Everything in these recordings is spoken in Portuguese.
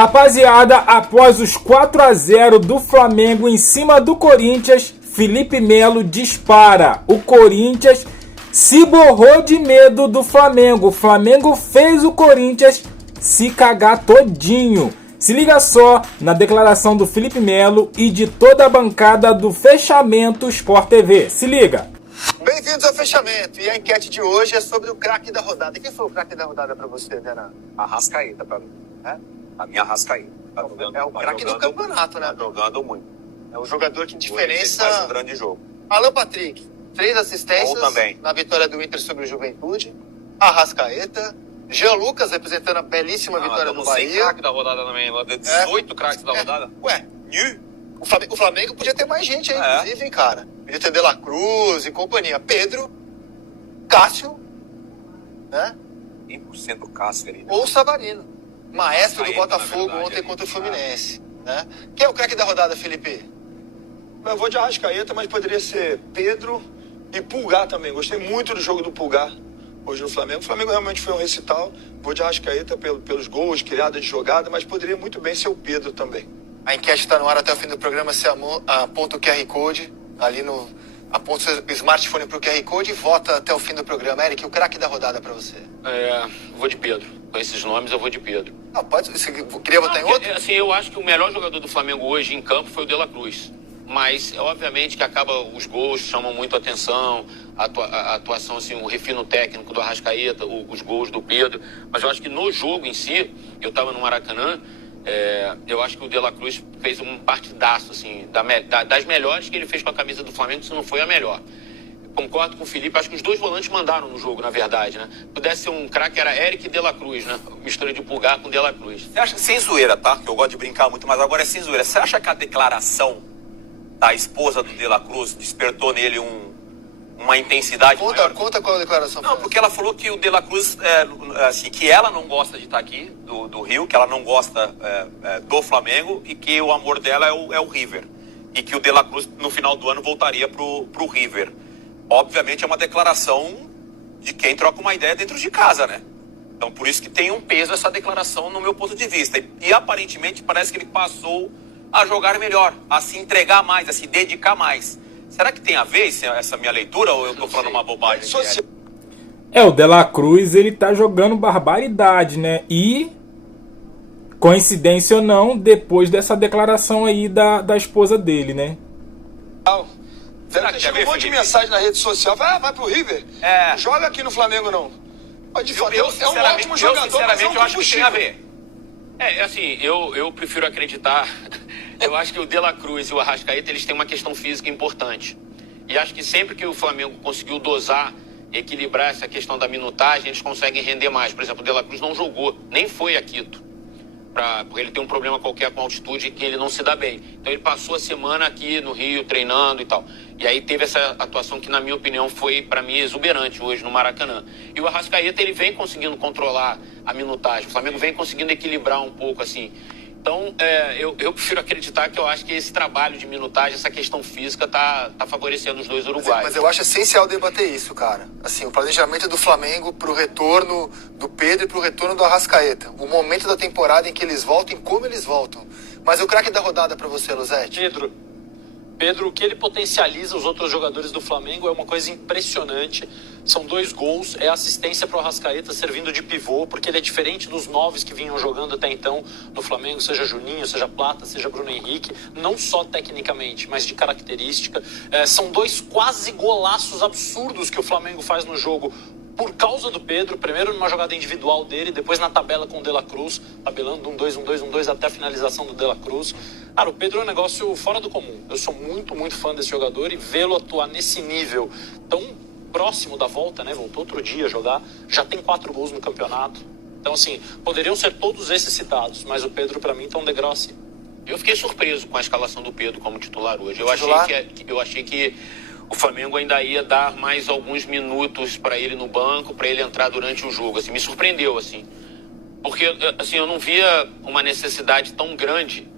Rapaziada, após os 4-0 do Flamengo em cima do Corinthians, Felipe Melo dispara. O Corinthians se borrou de medo do Flamengo. O Flamengo fez o Corinthians se cagar todinho. Se liga só na declaração do Felipe Melo e de toda a bancada do Fechamento Sport TV. Se liga. Bem-vindos ao Fechamento. E a enquete de hoje é sobre o craque da rodada. Quem foi o craque da rodada pra você, Renan? Arrascaeta pra mim. A minha Arrascaeta. É o craque do campeonato, né? Tá jogando muito. É o jogador que diferença... Faz um grande jogo. Alan Patrick, 3 assistências também. na vitória do Inter sobre o Juventude. Arrascaeta. Jean Lucas representando a belíssima vitória do Bahia. Sem craque da rodada também. 18 craques da rodada. Ué, o Flamengo podia ter mais gente aí, inclusive, hein, cara. Podia ter De La Cruz e companhia. Pedro, Cássio, né? 100% Cássio ali. Ou Savarino, maestro do Arrascaeta, Botafogo na verdade, ontem ali. contra o Fluminense. Né? Quem é o craque da rodada, Felipe? Eu vou de Arrascaeta, mas poderia ser Pedro e Pulgar também. Gostei muito do jogo do Pulgar hoje no Flamengo. O Flamengo realmente foi um recital. Vou de Arrascaeta pelos gols, criada de jogada, mas poderia muito bem ser o Pedro também. A enquete está no ar até o fim do programa. Você aponta o QR Code ali no... Aponta o seu smartphone pro QR Code e vota até o fim do programa. Eric, o craque da rodada para você? Vou de Pedro. Com esses nomes, eu vou de Pedro. Não, pode... Você queria votar em outro? Assim, eu acho que o melhor jogador do Flamengo hoje em campo foi o De La Cruz. Mas, obviamente, que acaba os gols, chamam muito a atenção, a atuação, assim, o refino técnico do Arrascaeta, os gols do Pedro. Mas eu acho que no jogo em si, eu estava no Maracanã, eu acho que o De La Cruz fez um partidaço, assim, das melhores que ele fez com a camisa do Flamengo, se não foi a melhor. Concordo com o Felipe, acho que os dois volantes mandaram no jogo, na verdade, né? Pudesse ser um craque, era Eric e De La Cruz, né? Mistura de Pulgar com De La Cruz. Você acha, sem zoeira, tá? Que eu gosto de brincar muito, mas agora é sem zoeira. Você acha que a declaração da esposa do De La Cruz despertou nele uma intensidade maior? Conta qual a declaração. Não, porque ela falou que o De La Cruz, assim, que ela não gosta de estar aqui, do Rio, que ela não gosta do Flamengo e que o amor dela é o River. E que o De La Cruz, no final do ano, voltaria pro River. Obviamente é uma declaração de quem troca uma ideia dentro de casa, né? Então por isso que tem um peso essa declaração no meu ponto de vista. E aparentemente parece que ele passou a jogar melhor, a se entregar mais, a se dedicar mais. Será que tem a ver essa minha leitura ou eu tô falando uma bobagem? O De La Cruz, ele tá jogando barbaridade, né? E, coincidência ou não, depois dessa declaração aí da esposa dele, né? Será que chega um monte de mensagem na rede social, vai pro River, não joga aqui no Flamengo não. Mas de fato, é um ótimo jogador, mas é um eu acho que tem a combustível. ver. Assim, eu prefiro acreditar. Eu acho que o De La Cruz e o Arrascaeta, eles têm uma questão física importante. E acho que sempre que o Flamengo conseguiu dosar, equilibrar essa questão da minutagem, eles conseguem render mais. Por exemplo, o De La Cruz não jogou, nem foi a Quito. Porque ele tem um problema qualquer com altitude e que ele não se dá bem. Então ele passou a semana aqui no Rio treinando e tal. E aí teve essa atuação que, na minha opinião, foi, para mim, exuberante hoje no Maracanã. E o Arrascaeta, ele vem conseguindo controlar a minutagem. O Flamengo vem conseguindo equilibrar um pouco, assim. Então, eu prefiro acreditar que eu acho que esse trabalho de minutagem, essa questão física, tá favorecendo os dois uruguaios. Mas eu acho essencial debater isso, cara. Assim, o planejamento do Flamengo pro retorno do Pedro e pro retorno do Arrascaeta. O momento da temporada em que eles voltam e como eles voltam. Mas o craque da rodada pra você, Luzete? Pedro, o que ele potencializa os outros jogadores do Flamengo é uma coisa impressionante. São 2 gols, é assistência para o Arrascaeta servindo de pivô, porque ele é diferente dos 9 que vinham jogando até então no Flamengo, seja Juninho, seja Plata, seja Bruno Henrique, não só tecnicamente, mas de característica. São 2 quase golaços absurdos que o Flamengo faz no jogo por causa do Pedro, primeiro numa jogada individual dele, depois na tabela com o De La Cruz, tabelando 1-2 até a finalização do De La Cruz. Cara, o Pedro é um negócio fora do comum. Eu sou muito, muito fã desse jogador e vê-lo atuar nesse nível tão próximo da volta, né? Voltou outro dia a jogar, já tem 4 gols no campeonato. Então, assim, poderiam ser todos esses citados, mas o Pedro, pra mim, tá um degrau assim. Eu fiquei surpreso com a escalação do Pedro como titular hoje. Eu achei que o Flamengo ainda ia dar mais alguns minutos para ele no banco, para ele entrar durante o jogo. Assim, me surpreendeu, assim. Porque, assim, eu não via uma necessidade tão grande.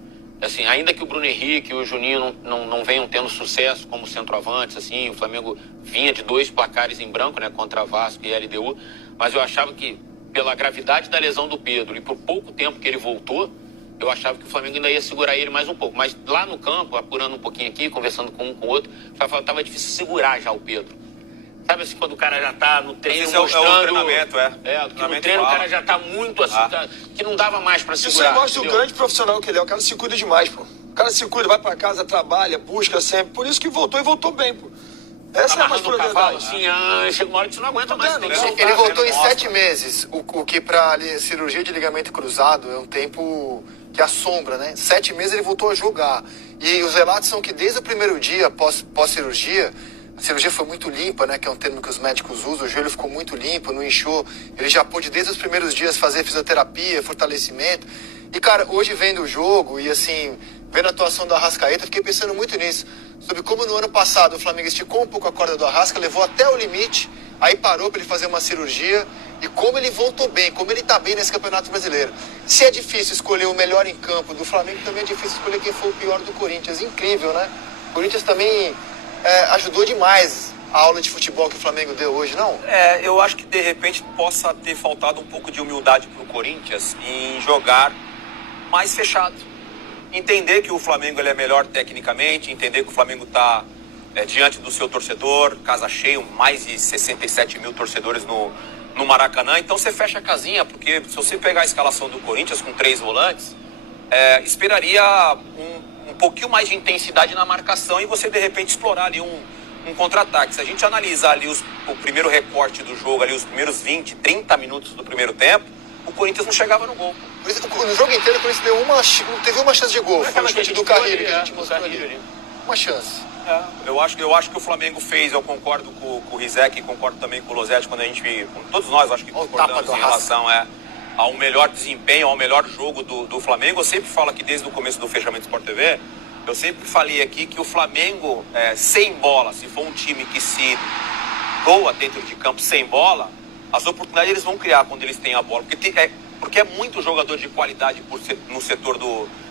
Assim, ainda que o Bruno Henrique e o Juninho não venham tendo sucesso como centroavantes, assim, o Flamengo vinha de 2 placares em branco, né, contra Vasco e LDU, mas eu achava que, pela gravidade da lesão do Pedro e por pouco tempo que ele voltou, eu achava que o Flamengo ainda ia segurar ele mais um pouco. Mas lá no campo, apurando um pouquinho aqui, conversando com um com o outro, estava difícil segurar já o Pedro. Sabe assim, quando o cara já tá no treino mostrando... É o treinamento, que no treino o cara já tá muito assim, que não dava mais pra segurar. Isso mostra o grande profissional que ele é. O cara se cuida demais, pô. O cara se cuida, vai pra casa, trabalha, busca sempre. Por isso que voltou e voltou bem, pô. Essa é a mais cavalo, assim, chega uma hora que você não aguenta mais. Ele voltou em 7 meses, o que pra cirurgia de ligamento cruzado é um tempo que assombra, né? 7 meses ele voltou a jogar. E os relatos são que desde o primeiro dia, pós-cirurgia, a cirurgia foi muito limpa, né? Que é um termo que os médicos usam, o joelho ficou muito limpo, não inchou. Ele já pôde desde os primeiros dias fazer fisioterapia, fortalecimento. E, cara, hoje vendo o jogo e, assim, vendo a atuação do Arrascaeta, fiquei pensando muito nisso. Sobre como no ano passado o Flamengo esticou um pouco a corda do Arrasca, levou até o limite, aí parou para ele fazer uma cirurgia, e como ele voltou bem, como ele tá bem nesse Campeonato Brasileiro. Se é difícil escolher o melhor em campo do Flamengo, também é difícil escolher quem foi o pior do Corinthians. Incrível, né? O Corinthians também ajudou demais a aula de futebol que o Flamengo deu hoje, não? Eu acho que de repente possa ter faltado um pouco de humildade pro Corinthians em jogar mais fechado. Entender que o Flamengo ele é melhor tecnicamente, entender que o Flamengo está diante do seu torcedor, casa cheia, mais de 67 mil torcedores no Maracanã. Então você fecha a casinha, porque se você pegar a escalação do Corinthians com 3 volantes, esperaria um pouquinho mais de intensidade na marcação e você de repente explorar ali um contra-ataque. Se a gente analisar ali o primeiro recorte do jogo, ali os primeiros 20, 30 minutos do primeiro tempo, o Corinthians não chegava no gol. No jogo inteiro o Corinthians teve uma chance de gol. Foi o chute do Carrilho que a gente mostrou ali. Uma chance. Eu acho que o Flamengo fez, eu concordo com o Rizek, concordo também com o Losetti, quando a gente, todos nós acho que concordamos em relação ao melhor desempenho, ao melhor jogo do Flamengo. Eu sempre falo aqui desde o começo do fechamento do Sport TV, eu sempre falei aqui que o Flamengo, sem bola, se for um time que se doa dentro de campo sem bola, as oportunidades eles vão criar quando eles têm a bola, porque é muito jogador de qualidade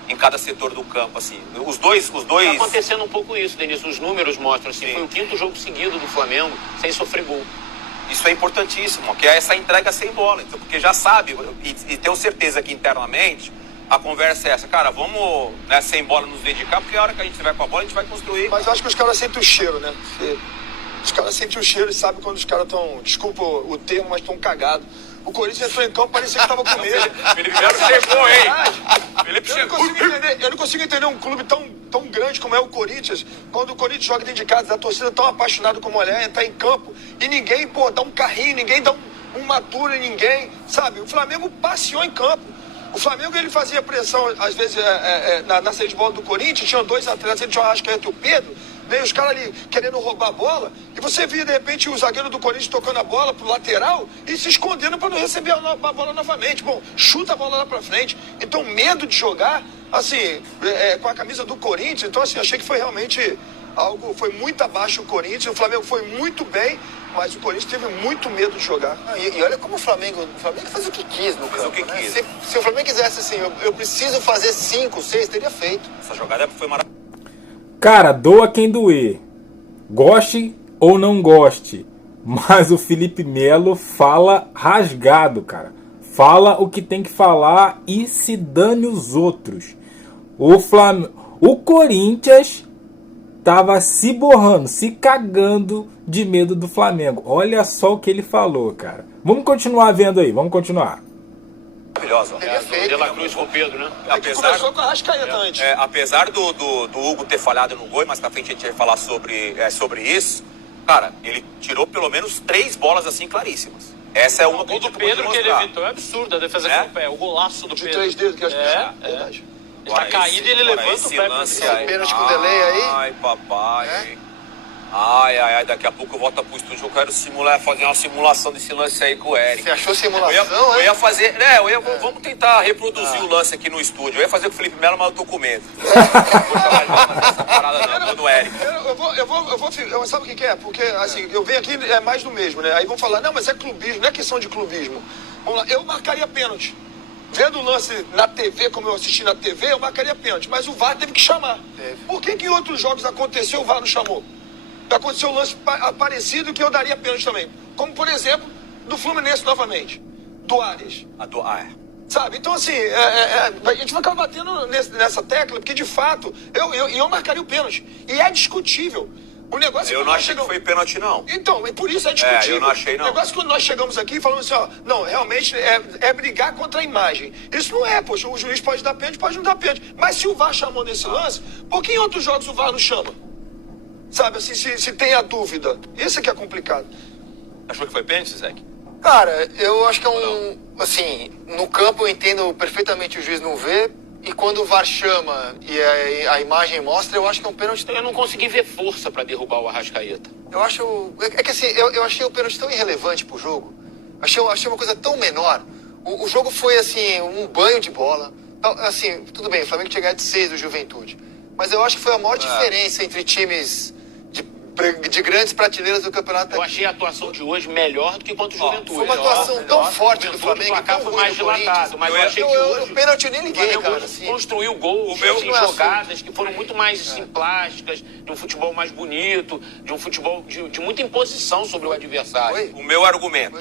em cada setor do campo, assim. Os dois... Tá acontecendo um pouco isso, Denilson. Os números mostram, assim, sim. Foi o 5º jogo seguido do Flamengo sem sofrer gol. Isso é importantíssimo, que é essa entrega sem bola. Então, porque já sabe, e tenho certeza que internamente a conversa é essa. Cara, vamos sem bola nos dedicar, porque a hora que a gente tiver com a bola, a gente vai construir. Mas eu acho que os caras sentem o cheiro, né? Os caras sentem o cheiro e sabem quando os caras estão, desculpa o termo, mas estão cagados. O Corinthians entrou em campo, parecia que estava com medo. Felipe Melo chegou, hein? Felipe chegou. Eu não consigo entender um clube tão grande como é o Corinthians, quando o Corinthians joga dentro de casa, a torcida tão apaixonada como ela tá em campo, e ninguém, dá um carrinho, ninguém dá uma dura em ninguém, sabe? O Flamengo passeou em campo. O Flamengo, ele fazia pressão, às vezes, na saída de bola do Corinthians, tinham 2 atletas, ele tinha o Arrascaeta e o Pedro, né, os caras ali querendo roubar a bola, e você via, de repente, o zagueiro do Corinthians tocando a bola pro lateral e se escondendo para não receber a bola novamente. Bom, chuta a bola lá pra frente. Então, medo de jogar, assim, com a camisa do Corinthians. Então, assim, achei que foi realmente algo, foi muito abaixo o Corinthians, o Flamengo foi muito bem, mas o Corinthians teve muito medo de jogar. E olha como o Flamengo faz o que quis no campo, o que quis. Se o Flamengo quisesse assim, eu preciso fazer 5, 6, teria feito. Essa jogada foi maravilhosa. Cara, doa quem doer. Goste ou não goste. Mas o Felipe Melo fala rasgado, cara. Fala o que tem que falar e se dane os outros. O Corinthians tava se borrando, se cagando de medo do Flamengo. Olha só o que ele falou, cara. Vamos continuar vendo aí, vamos continuar. Maravilhosa. O De La Cruz com o Pedro, né? Começou com a Arrascaeta antes. Apesar do Hugo ter falhado no gol, mas pra frente a gente vai falar sobre isso, cara, ele tirou pelo menos 3 bolas assim claríssimas. Essa é uma o gol do Pedro que ele evitou é absurdo, a defesa com o pé, o golaço do Pedro. De 3 dedos que acho que verdade. Ele tá caído e ele levanta o pé pra cima. Pênalti com delay aí. Ai, papai. Ai, daqui a pouco eu volto pro estúdio, eu quero fazer uma simulação desse lance aí com o Eric. Você achou simulação? Eu ia fazer, vamos tentar reproduzir o lance aqui no estúdio. Eu ia fazer com o Felipe Melo, mas eu tô com medo. Essa parada não, do Eric. Sabe o que é? Porque, assim, eu venho aqui, é mais do mesmo, né? Aí vão falar, não, mas é clubismo, não é questão de clubismo. Vamos lá, eu marcaria pênalti. Vendo o lance na TV, como eu assisti na TV, eu marcaria pênalti. Mas o VAR teve que chamar. Por que em outros jogos aconteceu, o VAR não chamou? Aconteceu um lance parecido que eu daria pênalti também. Como, por exemplo, do Fluminense novamente. Do Arias. Sabe? Então, assim, a gente vai acabar batendo nessa tecla, porque, de fato, eu marcaria o pênalti. E é discutível. O negócio Eu não achei que foi pênalti, não. Então, e por isso é discutível. Eu não achei, não. O negócio é que nós chegamos aqui e falamos assim, ó, não, realmente é brigar contra a imagem. Isso não é, poxa, o juiz pode dar pênalti, pode não dar pênalti. Mas se o VAR chamou nesse lance, por que em outros jogos o VAR não chama? Sabe, assim, se tem a dúvida. Isso é que é complicado. Achou que foi pênalti, Zeke? Cara, eu acho que é assim, no campo eu entendo perfeitamente o juiz não ver, e quando o VAR chama e a imagem mostra, eu acho que é um pênalti. Eu não consegui ver força para derrubar o Arrascaeta. Eu acho. É que assim, eu achei o pênalti tão irrelevante pro jogo. Achei uma coisa tão menor. O jogo foi, assim, um banho de bola. Assim, tudo bem, o Flamengo tinha ganhado de 6 do Juventude. Mas eu acho que foi a maior diferença entre times de grandes prateleiras do campeonato. Eu achei a atuação de hoje melhor do que contra o Juventude. Foi uma atuação tão forte do Flamengo, o placar tão foi mais ruim do dilatado, mas eu Corinthians. achei que hoje O pênalti eu nem liguei, cara. Assim. Construiu gols, meu não é jogadas que foram muito mais simplásticas, de um futebol mais bonito, de um futebol de muita imposição sobre o adversário. Oi? O meu argumento.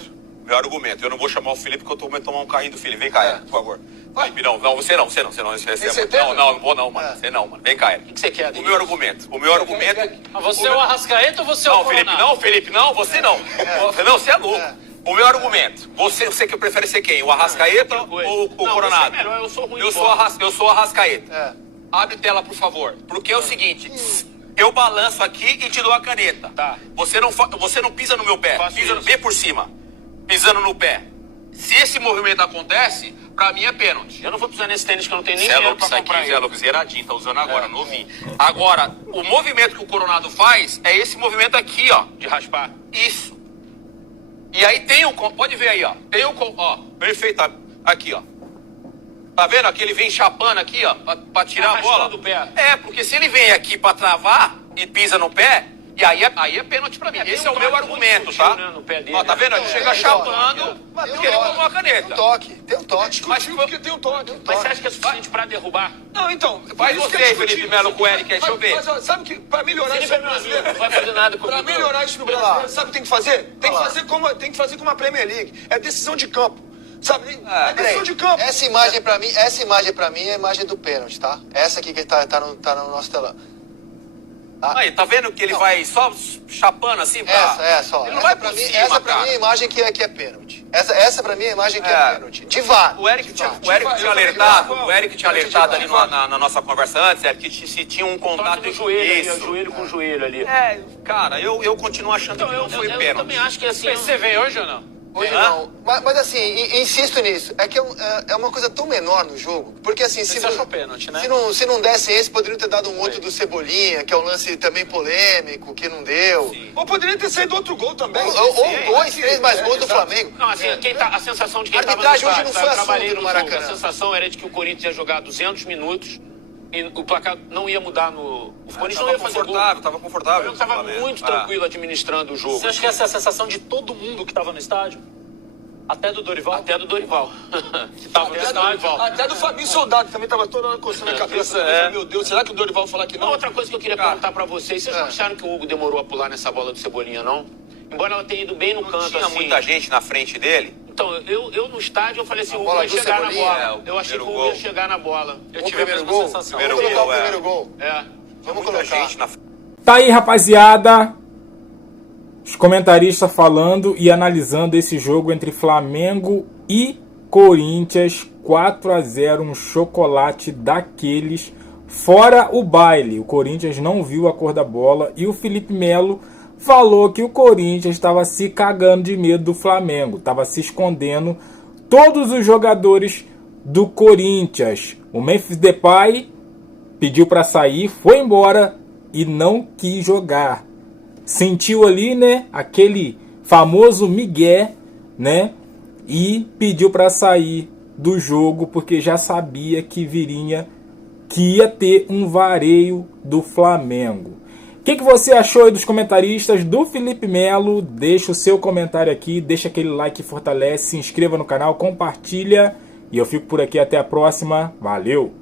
Eu não vou chamar o Felipe porque eu tô comendo tomar um carrinho do Felipe. Vem cá, por favor. Felipe, não, você não. Não vou não, mano. Você não, mano. Vem cá, O que você quer, O meu argumento. Você é o Arrascaeta ou você é o Coronado? Felipe, não, você não. Não, você é louco. O meu argumento. Você que prefere ser quem? O Arrascaeta ou o Coronado? Você é melhor, eu sou ruim. Eu sou o Arrascaeta. Abre tela, por favor. Porque é o seguinte... Eu balanço aqui e te dou a caneta. Tá. Você não pisa no meu pé. Pisa bem por cima. Pisando no pé. Se esse movimento acontece, pra mim é pênalti. Eu não vou precisar nesse tênis que eu não tenho nem dinheiro pra comprar ele. Zé Lucas, zeradinho, tá usando agora, novinho. Agora, o movimento que o Coronado faz é esse movimento aqui, ó. De raspar. Isso. E aí tem o... Pode ver aí, ó. Tem o... Ó, perfeito. Aqui, ó. Tá vendo? Aqui ele vem chapando aqui, ó, pra tirar a bola. Do pé. Porque se ele vem aqui pra travar e pisa no pé... E aí é pênalti pra mim. Esse é o meu argumento, tá? No pé dele, ó, tá vendo? Ele chega chapando porque ele tomou a caneta. Tem um toque. Mas porque tem um toque. Mas você acha que é suficiente pra derrubar? Não, então... Faz isso você, que é discutível. Felipe Melo, com o Eric, deixa eu ver. Mas, ó, sabe que pra melhorar Felipe isso é no meu amigo, brasileiro... não vai fazer nada comigo. Pra melhorar isso no brasileiro, sabe o que tem que fazer? Tem que fazer como a Premier League. É decisão de campo. Sabe? É decisão de campo. Essa imagem pra mim é a imagem do pênalti, tá? Essa aqui que tá no nosso telão. Aí, tá vendo que ele vai só chapando assim? Essa, ó. Ele não vai por cima, essa pra mim é a imagem que é pênalti. Essa pra mim é a imagem que é pênalti. De VAR. O Eric tinha alertado ali na nossa conversa antes, que se tinha um contato do joelho, joelho com joelho ali. Cara, eu continuo achando que não foi pênalti. Eu também acho que assim... Você veio hoje ou não? Hoje não. Mas assim, insisto nisso. É que é uma coisa tão menor no jogo. Porque assim, Você achou pênalti, né? se não desse esse, poderiam ter dado um outro do Cebolinha, que é um lance também polêmico, que não deu. Sim. Ou poderia ter saído outro gol também. Ou 2, 3 mais gols do Flamengo. Não, assim, a sensação de quem A estava arbitragem hoje não foi eu trabalhei assunto no no jogo. Maracanã. A sensação era de que o Corinthians ia jogar 200 minutos e o placar não ia mudar no... O Corinthians não ia fazer gol. Tava confortável. Eu estava muito tranquilo administrando o jogo. Você acha que essa é a sensação de todo mundo que estava no estádio? Até do Dorival? Até do Dorival. Que tava no estádio. Até do Fabinho Soldado, que também tava toda hora coçando a cabeça. Meu Deus, será que o Dorival falar que não? Uma outra coisa que eu queria perguntar pra vocês. Vocês não acharam que o Hugo demorou a pular nessa bola do Cebolinha, não? Embora ela tenha ido bem no canto, Tinha assim. muita gente na frente dele. Então, eu no estádio, eu falei assim, o Hugo bola vai do chegar na Cebolinha, bola. Eu achei que o Hugo ia chegar na bola. Eu tive a mesma sensação. Vamos colocar o primeiro gol. Vamos muita gente na frente. Tá aí, rapaziada. Os comentaristas falando e analisando esse jogo entre Flamengo e Corinthians. 4-0, um chocolate daqueles. Fora o baile. O Corinthians não viu a cor da bola. E o Felipe Melo falou que o Corinthians estava se cagando de medo do Flamengo. Estava se escondendo todos os jogadores do Corinthians. O Memphis Depay pediu para sair, foi embora e não quis jogar. Sentiu ali, né, aquele famoso migué, né, e pediu para sair do jogo porque já sabia que ia ter um vareio do Flamengo. O que você achou aí dos comentaristas do Felipe Melo? Deixa o seu comentário aqui, deixa aquele like que fortalece, se inscreva no canal, compartilha e eu fico por aqui até a próxima. Valeu!